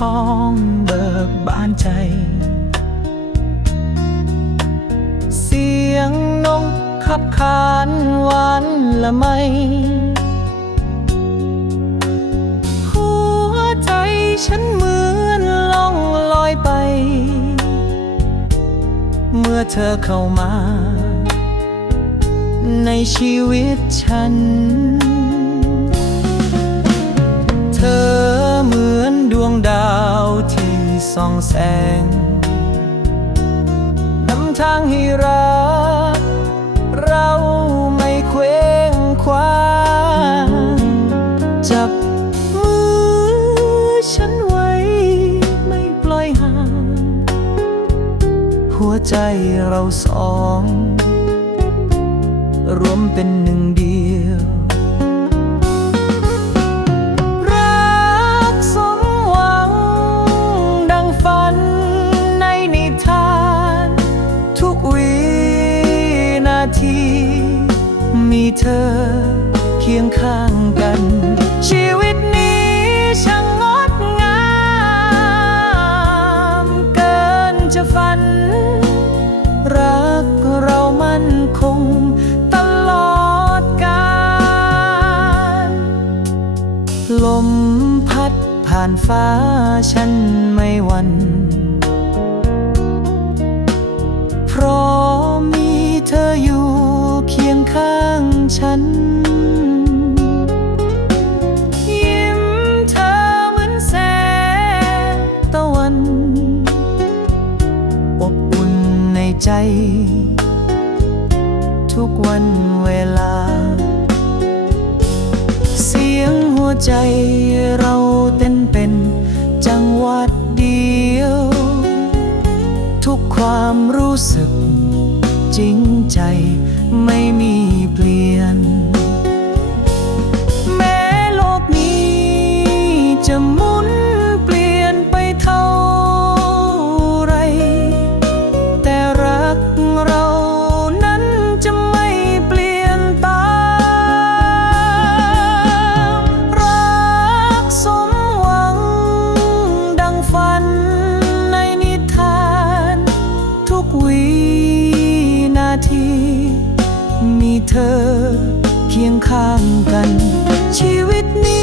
สีทองเบิกบานใจ เสียงนกขับขานหวานละไม หัวใจฉันเหมือนล่องลอยไป เมื่อเธอเข้ามา ในชีวิตฉัน เธอ ส่องแสงนำทางให้รัก เราไม่เคว้งคว้างจับมือฉันไว้ไม่ปล่อยห่าง หัวใจเราสอง รวมเป็นหนึ่งเดียว เธอ เคียงข้างกัน ชีวิตนี้ช่างงดงาม เกินจะฝัน รักเรามั่นคงตลอดกาลลมพัดผ่านฟ้าฉันไม่หวันเพราะ ฉัน ยิ้มเธอเหมือนแสงตะวัน อบอุ่นในใจ ทุกวันเวลา เสียงหัวใจเราเต้นเป็นจังหวัดเดียว ทุกความรู้สึก จริงใจไม่มีเปลี่ยน เธอเคียงข้างกัน ชีวิตนี้